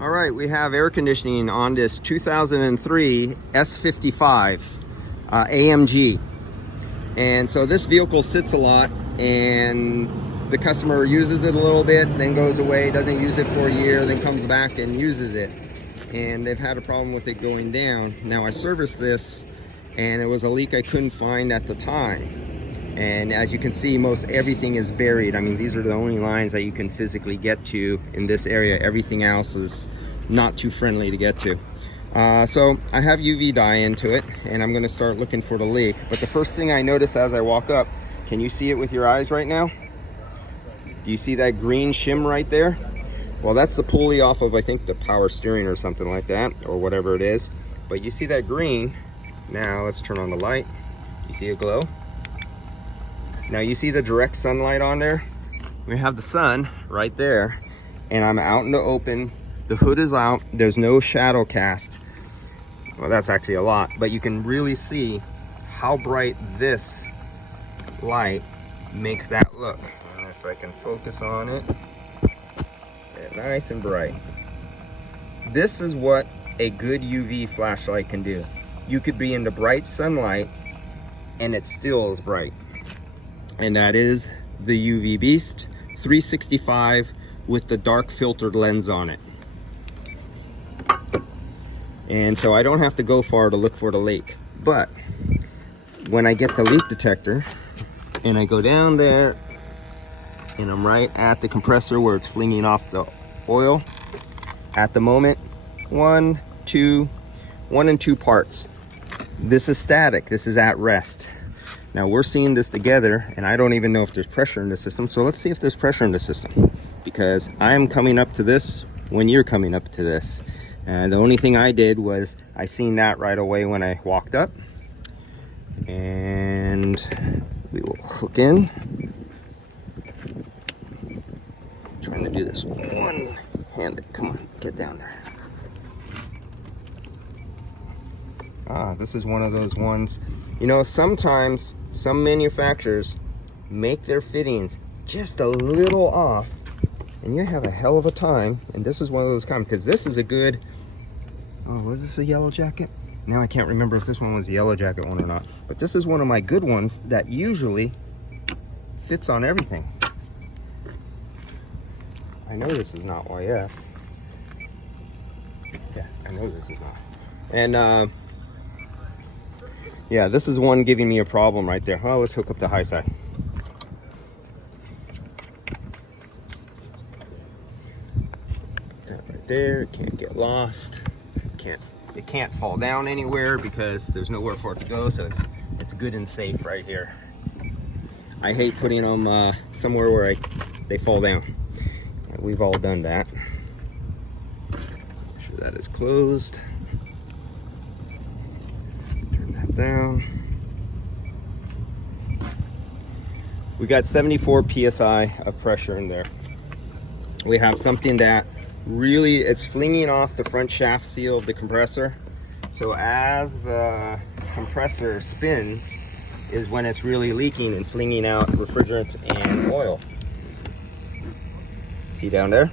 All right, we have air conditioning on this 2003 S55 AMG. And so this vehicle sits a lot, and the customer uses it a little bit, then goes away, doesn't use it for a year, then comes back and uses it. And they've had a problem with it going down. Now I serviced this, and it was a leak I couldn't find at the time. And as you can see, most everything is buried. I mean, these are the only lines that you can physically get to in this area. Everything else is not too friendly to get to. So I have UV dye into it, and I'm gonna start looking for the leak. But the first thing I notice as I walk up, can you see it with your eyes right now? Do you see that green shim right there? Well, that's the pulley off of, I think, the power steering or something like that, or whatever it is. But you see that green. Now let's turn on the light. You see a glow? Now you see the direct sunlight on there? We have the sun right there, and I'm out in the open. The hood is out, there's no shadow cast. Well, that's actually a lot, but you can really see how bright this light makes that look. And if I can focus on it, nice and bright. This is what a good UV flashlight can do. You could be in the bright sunlight and it still is bright. And that is the UV Beast 365 with the dark filtered lens on it. And so I don't have to go far to look for the leak. But when I get the leak detector and I go down there and I'm right at the compressor where it's flinging off the oil, at the moment, one and two parts. This is static, this is at rest. Now we're seeing this together, and I don't even know if there's pressure in the system. So let's see if there's pressure in the system, because I'm coming up to this when you're coming up to this. The only thing I did was I seen that right away when I walked up, and we will hook in. Trying to do this one-handed. Come on, get down there. This is one of those ones. You know, sometimes some manufacturers make their fittings just a little off, and you have a hell of a time. And this is one of those times, because this is a good, oh, was this a yellow jacket? Now I can't remember if this one was a yellow jacket one or not, but this is one of my good ones that usually fits on everything. I know this is not YF. Yeah, I know this is not. And yeah, this is one giving me a problem right there. Oh, let's hook up the high side. That right there, it can't get lost. It can't fall down anywhere because there's nowhere for it to go, so it's good and safe right here. I hate putting them somewhere where they fall down. We've all done that. Make sure that is closed. Turn that down. We got 74 psi of pressure in there. We have something that really, it's flinging off the front shaft seal of the compressor. So as the compressor spins is when it's really leaking and flinging out refrigerant and oil. See down there?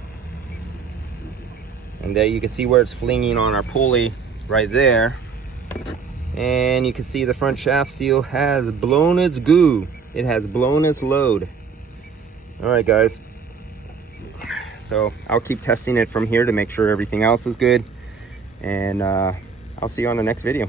And there you can see where it's flinging on our pulley right there. And you can see the front shaft seal has blown its goo. It has blown its load. All right, guys. So I'll keep testing it from here to make sure everything else is good. And I'll see you on the next video.